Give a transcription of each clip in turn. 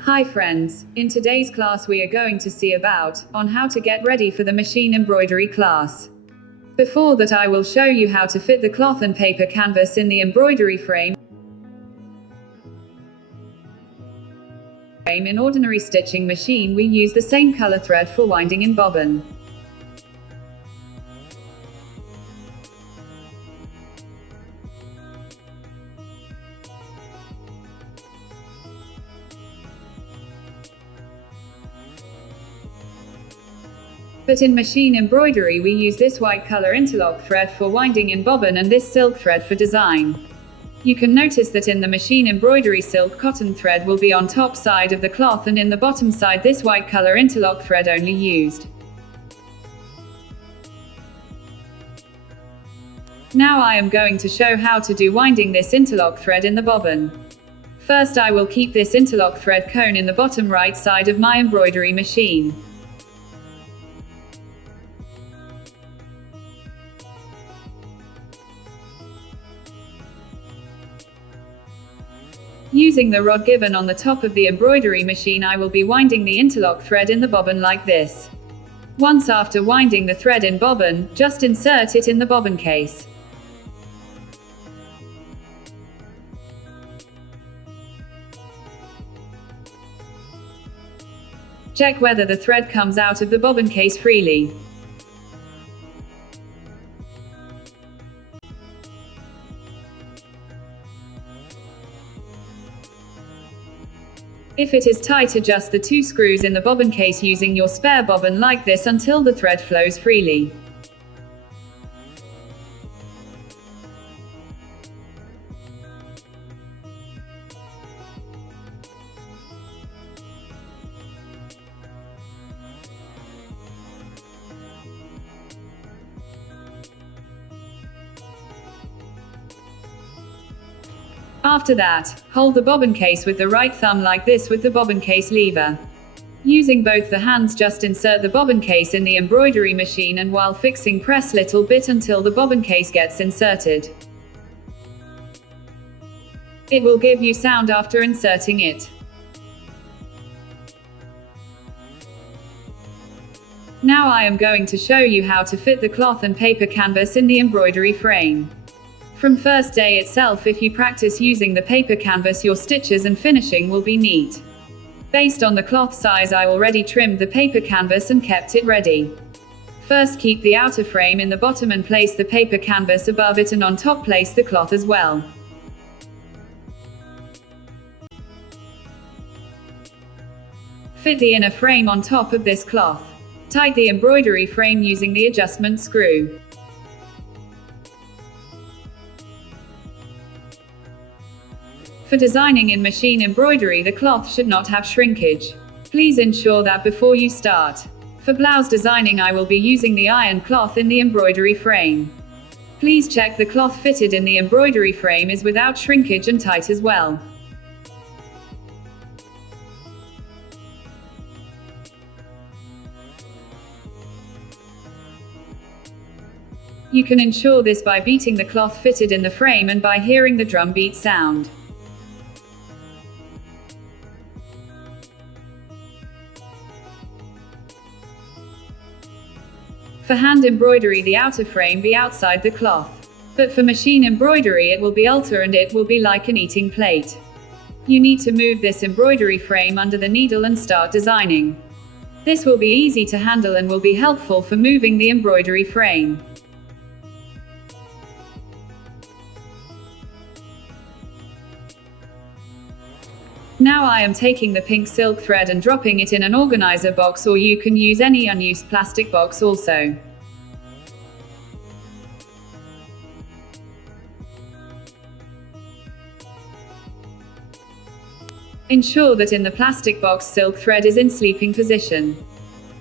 Hi friends, in today's class we are going to see about on how to get ready for the machine embroidery class. Before that I will show you how to fit the cloth and paper canvas in the embroidery frame. In ordinary stitching machine we use the same color thread for winding in bobbin. But in machine embroidery we use this white color interlock thread for winding in bobbin and this silk thread for design. You can notice that in the machine embroidery silk cotton thread will be on top side of the cloth and in the bottom side this white color interlock thread only used. Now I am going to show how to do winding this interlock thread in the bobbin. First I will keep this interlock thread cone in the bottom right side of my embroidery machine. Using the rod given on the top of the embroidery machine I will be winding the interlock thread in the bobbin like this. Once after winding the thread in bobbin, just insert it in the bobbin case. Check whether the thread comes out of the bobbin case freely. If it is tight, adjust the two screws in the bobbin case using your spare bobbin like this until the thread flows freely. After that, hold the bobbin case with the right thumb like this with the bobbin case lever. Using both the hands just insert the bobbin case in the embroidery machine and while fixing press little bit until the bobbin case gets inserted. It will give you sound after inserting it. Now I am going to show you how to fit the cloth and paper canvas in the embroidery frame. From first day itself, if you practice using the paper canvas, your stitches and finishing will be neat. Based on the cloth size, I already trimmed the paper canvas and kept it ready. First, keep the outer frame in the bottom and place the paper canvas above it, and on top place the cloth as well. Fit the inner frame on top of this cloth. Tight the embroidery frame using the adjustment screw. For designing in machine embroidery, the cloth should not have shrinkage. Please ensure that before you start. For blouse designing I will be using the iron cloth in the embroidery frame. Please check the cloth fitted in the embroidery frame is without shrinkage and tight as well. You can ensure this by beating the cloth fitted in the frame and by hearing the drum beat sound. For hand embroidery the outer frame be outside the cloth. But for machine embroidery it will be ulta and it will be like an eating plate. You need to move this embroidery frame under the needle and start designing. This will be easy to handle and will be helpful for moving the embroidery frame. Now I am taking the pink silk thread and dropping it in an organizer box, or you can use any unused plastic box also. Ensure that in the plastic box silk thread is in sleeping position.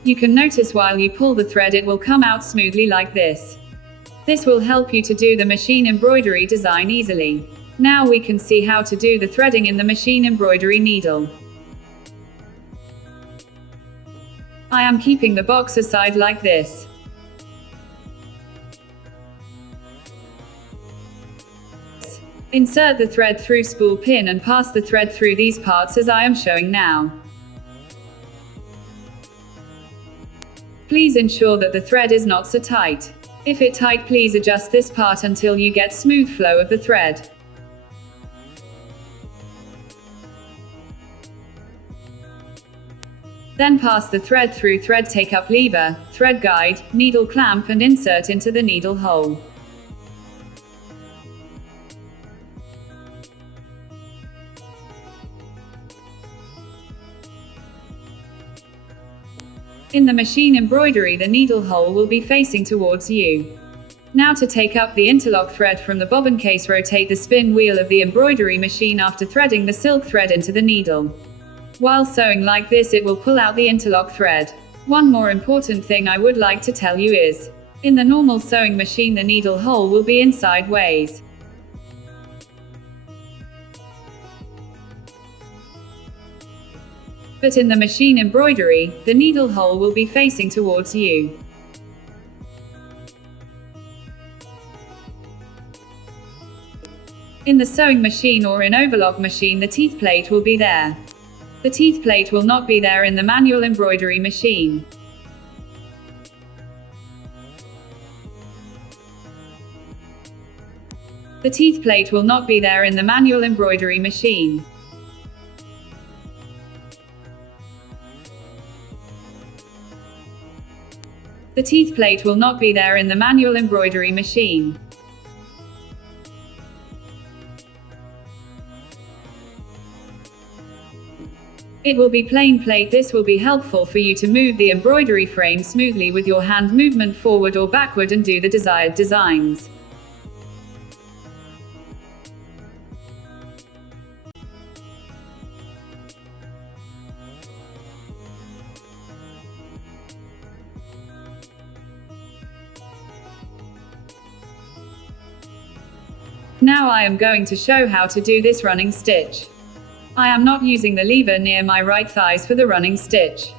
You can notice while you pull the thread it will come out smoothly like this. This will help you to do the machine embroidery design easily. Now we can see how to do the threading in the machine embroidery needle. I am keeping the box aside like this. Insert the thread through spool pin and pass the thread through these parts as I am showing now. Please ensure that the thread is not so tight. If it tight, please adjust this part until you get smooth flow of the thread. Then pass the thread through thread take-up lever, thread guide, needle clamp and insert into the needle hole. In the machine embroidery, the needle hole will be facing towards you. Now to take up the interlock thread from the bobbin case, rotate the spin wheel of the embroidery machine after threading the silk thread into the needle. While sewing like this, it will pull out the interlock thread. One more important thing I would like to tell you is, in the normal sewing machine the needle hole will be inside ways. But in the machine embroidery, the needle hole will be facing towards you. In the sewing machine or in overlock machine, the teeth plate will be there. The teeth plate will not be there in the manual embroidery machine. The teeth plate will not be there in the manual embroidery machine. The teeth plate will not be there in the manual embroidery machine. It will be plain plate. This will be helpful for you to move the embroidery frame smoothly with your hand movement forward or backward and do the desired designs. Now I am going to show how to do this running stitch. I am not using the lever near my right thighs for the running stitch.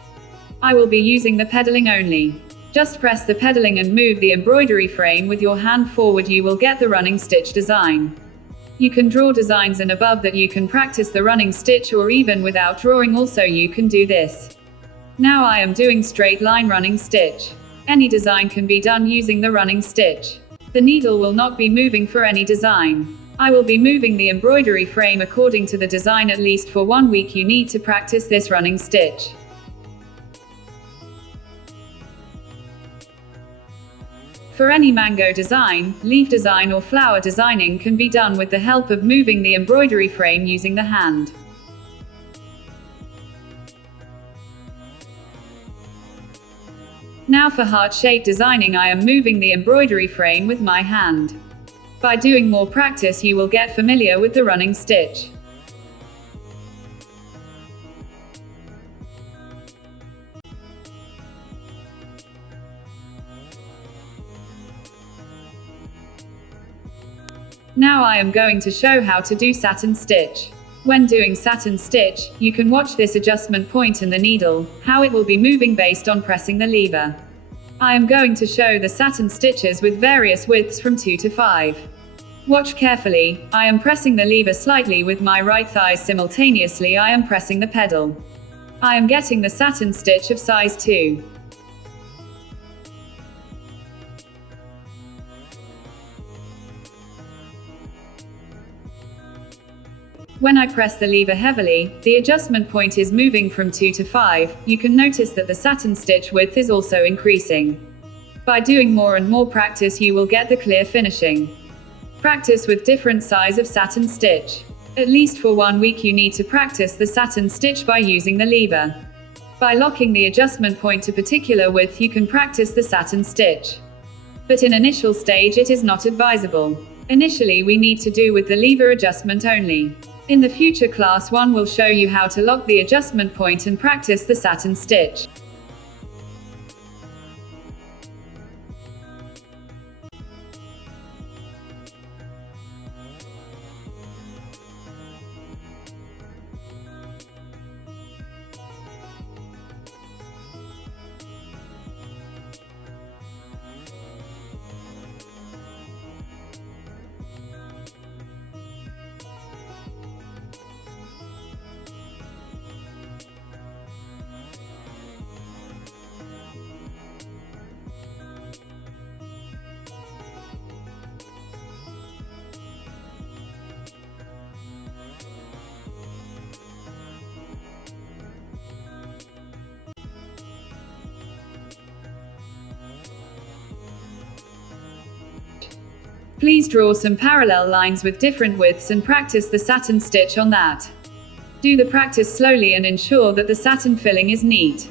I will be using the pedaling only. Just press the pedaling and move the embroidery frame with your hand forward. You will get the running stitch design. You can draw designs and above that you can practice the running stitch, or even without drawing also you can do this. Now I am doing straight line running stitch. Any design can be done using the running stitch. The needle will not be moving for any design. I will be moving the embroidery frame according to the design. At least for 1 week you need to practice this running stitch. For any mango design, leaf design or flower designing can be done with the help of moving the embroidery frame using the hand. Now for heart-shaped designing, I am moving the embroidery frame with my hand. By doing more practice you will get familiar with the running stitch. Now I am going to show how to do satin stitch. When doing satin stitch, you can watch this adjustment point in the needle, how it will be moving based on pressing the lever. I am going to show the satin stitches with various widths from 2 to 5. Watch carefully. I am pressing the lever slightly with my right thigh. Simultaneously I am pressing the pedal. I am getting the satin stitch of size 2. When I press the lever heavily, the adjustment point is moving from 2 to 5. You can notice that the satin stitch width is also increasing. By doing more and more practice you will get the clear finishing. Practice with different size of satin stitch. At least for 1 week you need to practice the satin stitch by using the lever. By locking the adjustment point to particular width you can practice the satin stitch. But in initial stage it is not advisable. Initially we need to do with the lever adjustment only. In the future class 1 will show you how to lock the adjustment point and practice the satin stitch. Please draw some parallel lines with different widths and practice the satin stitch on that. Do the practice slowly and ensure that the satin filling is neat.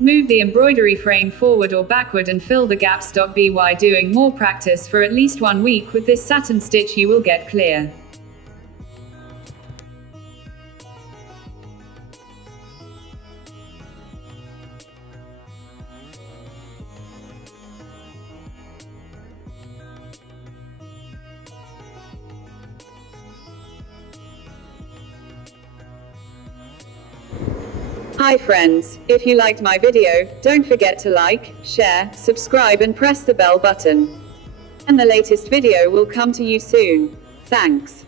Move the embroidery frame forward or backward and fill the gaps. By doing more practice for at least 1 week with this satin stitch, you will get clear. Hi friends, if you liked my video, don't forget to like, share, subscribe and press the bell button. And the latest video will come to you soon. Thanks.